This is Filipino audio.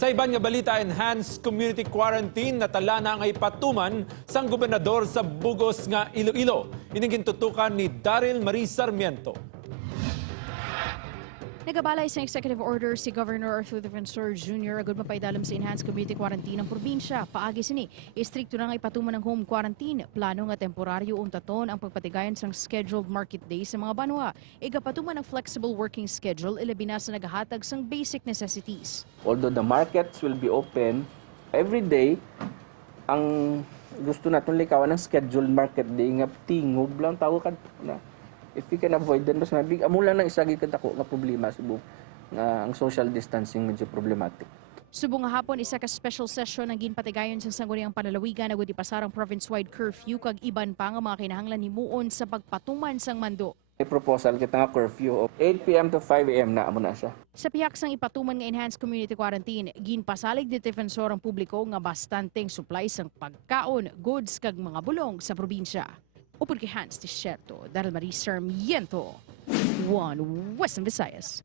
Sa iban nga balita, enhanced community quarantine natala na ang ipatuman sang gobernador sa Bugos nga Iloilo. Ining gintutukan ni Daryl Marie Sarmiento. Nagabala isang executive order si Governor Arthur Defensor Jr. agad mapaidalam sa enhanced community quarantine ng probinsya. Paagi sini, istrikto na nga ipatuman ng home quarantine. Plano nga temporaryo untaton ang pagpatigayan sang scheduled market days sa mga banwa. Igapatuman ang flexible working schedule ilabi na sa nagahatag sang basic necessities. Although the markets will be open every day, ang gusto natin likawan ng scheduled market day nga tingog lang tawag na. If we can avoid then mas mabig amo lang nang isagi kad ako nga problema subo nga ang social distancing medyo problematic. Subong nga hapon isa ka special session ang ginpatigayon sa sangguniang panalawigan agud ipasarang province-wide curfew kag iban pa nga mga kinahanglan himuon sa pagpatuman sang mando. May proposal kita nga curfew of 8 p.m. to 5 a.m. na amo na siya. Sa pihak sang ipatuman nga enhanced community quarantine, ginpasalig ni defensor ang publiko nga bastanteng supply sang pagkaon, goods kag mga bulong sa probinsya. Upod kay Hans Tisherto, Daryl Marie Sarmiento, One Western Visayas.